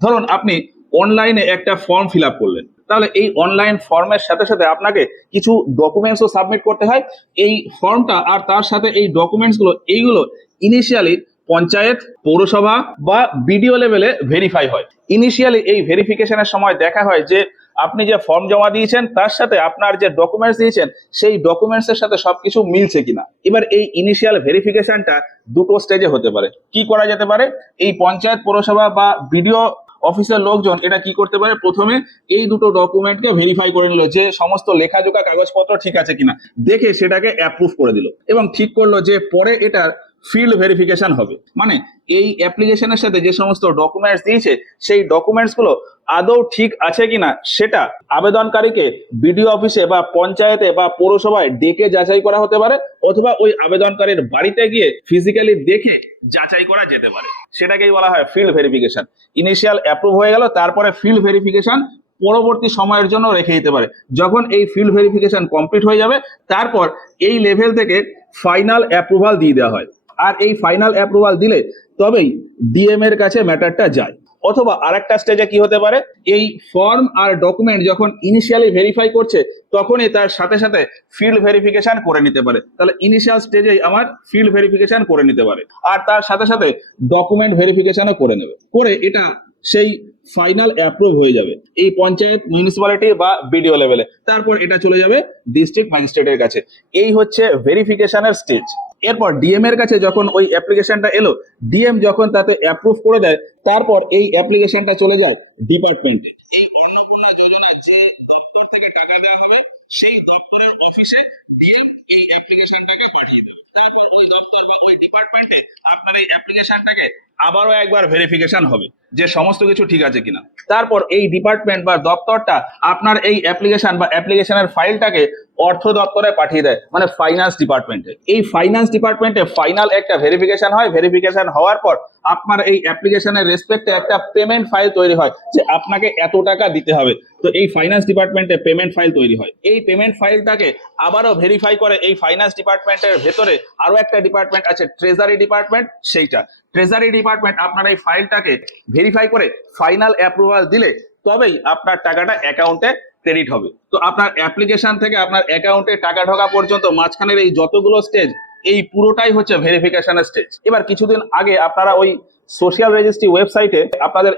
ধরুন আপনি অনলাইনে একটা ফর্ম ফিল আপ করলেন, তাহলে এই অনলাইন ফর্মের সাথে সাথে আপনাকে কিছু ডকুমেন্টসও সাবমিট করতে হয়। এই ফর্মটা আর তার সাথে এই ডকুমেন্টসগুলো এইগুলো ইনিশিয়ালি পঞ্চায়েত, পৌরসভা বা বিডিও লেভেলে ভেরিফাই হয়। ইনিশিয়ালি এই ভেরিফিকেশনের সময় দেখা হয় যে আপনি যে ফর্ম জমা দিয়েছেন তার সাথে আপনার যে ডকুমেন্টস দিয়েছেন সেই ডকুমেন্টস এর সাথে সবকিছু মিলছে কিনা। এবার এই ইনিশিয়াল ভেরিফিকেশনটা দুটো স্টেজে হতে পারে। কি করা যেতে পারে, এই পঞ্চায়েত, পৌরসভা বা বিডিও অফিসের লোকজন এটা কি করতে পারে, প্রথমে এই দুটো ডকুমেন্টকে ভেরিফাই করে নিল যে সমস্ত লেখাজোখা কাগজপত্র ঠিক আছে কিনা, দেখে সেটাকে অ্যাপ্রুভ করে দিল এবং ঠিক করলো যে পরে এটার ফিল্ড ভেরিফিকেশন হবে। মানে এই অ্যাপ্লিকেশনের সাথে যে সমস্ত ডকুমেন্টস দিয়েছে সেই ডকুমেন্টস গুলো আদৌ ঠিক আছে কিনা সেটা আবেদনকারীকে বিডিও অফিসে বা পঞ্চায়েতে বা পৌরসভায় ডেকে যাচাই করা হতে পারে, অথবা ওই আবেদনকারীর বাড়িতে গিয়ে ফিজিক্যালি দেখে যাচাই করা যেতে পারে। সেটাকেই বলা হয় ফিল্ড ভেরিফিকেশন। ইনিশিয়াল অ্যাপ্রুভ হয়ে গেল, তারপরে ফিল্ড ভেরিফিকেশন পরবর্তী সময়ের জন্য রেখে দিতে পারে। যখন এই ফিল্ড ভেরিফিকেশন কমপ্লিট হয়ে যাবে তারপর এই লেভেল থেকে ফাইনাল অ্যাপ্রুভাল দিয়ে দেওয়া হয়। আর এই ফাইনাল অ্যাপ্রুভাল দিলে তবেই ডিএম এর কাছে ম্যাটারটা যায়। অথবা আরেকটা স্টেজে কি হতে পারে, এই ফর্ম আর ডকুমেন্ট যখন ইনিশিয়ালি ভেরিফাই করছে তখনই তার সাথে সাথে ফিল্ড ভেরিফিকেশন করে নিতে পারে। তাহলে ইনিশিয়াল স্টেজেই আমার ফিল্ড ভেরিফিকেশন করে নিতে পারে আর তার সাথে সাথে ডকুমেন্ট ভেরিফিকেশনও করে নেবে, করে এটা সেই ফাইনাল অ্যাপ্রুভ হয়ে যাবে এই পঞ্চায়েত, মিউনিসিপ্যালিটি বা বিডিও লেভেলে। তারপর এটা চলে যাবে ডিস্ট্রিক্ট ম্যাজিস্ট্রেটের কাছে। এই হচ্ছে ভেরিফিকেশনের স্টেজ। এরপর ডিএম এর কাছে যখন ওই অ্যাপ্লিকেশনটা এলো, ডিএম যখন তাতে অ্যাপ্রুভ করে দেয় তারপর এই অ্যাপ্লিকেশনটা চলে যায় ডিপার্টমেন্টে। এই অন্নপূর্ণা যোজনা যে দপ্তর থেকে টাকা দেওয়া হবে সেই দপ্তরের অফিসে ডিএম এই অ্যাপ্লিকেশনটাকে পাঠিয়ে দেবে। তারপর ওই দপ্তর বা ওই ডিপার্টমেন্টে আপনার এই অ্যাপ্লিকেশনটাকে আবারও একবার ভেরিফিকেশন হবে যে সমস্ত কিছু ঠিক আছে কিনা। তারপর এই ডিপার্টমেন্ট বা দপ্তরটা আপনার এই অ্যাপ্লিকেশন বা অ্যাপ্লিকেশনের ফাইলটাকে অর্থ দপ্তরে পাঠিয়ে দেয়, মানে ফাইন্যান্স ডিপার্টমেন্টে। এই ফাইন্যান্স ডিপার্টমেন্টে ফাইনাল একটা ভেরিফিকেশন হয়। ভেরিফিকেশন হওয়ার পর আপনার এই অ্যাপ্লিকেশনের রেসপেক্টে একটা পেমেন্ট ফাইল তৈরি হয় যে আপনাকে এত টাকা দিতে হবে। তো এই ফাইন্যান্স ডিপার্টমেন্টে পেমেন্ট ফাইল তৈরি হয়। এই পেমেন্ট ফাইলটাকে আবারও ভেরিফাই করে এই ফাইন্যান্স ডিপার্টমেন্টের ভেতরে আরো একটা ডিপার্টমেন্ট আছে, ট্রেজারি ডিপার্টমেন্ট। সেইটা ট্রেজারি ডিপার্টমেন্ট আপনার এই ফাইলটাকে ভেরিফাই করে ফাইনাল অ্যাপ্রুভাল দিলে তবেই আপনার টাকাটা অ্যাকাউন্টে ক্রেডিট হবে। তো আপনার অ্যাপ্লিকেশন থেকে আপনার অ্যাকাউন্টে টাকা ঢোকা পর্যন্ত মাঝখানের এই যতগুলো স্টেজ, এই পুরোটাই হচ্ছে ভেরিফিকেশনের স্টেজ। এবার কিছুদিন আগে আপনারা ওই সোশ্যাল রেজিস্ট্রি ওয়েবসাইটে আপনাদের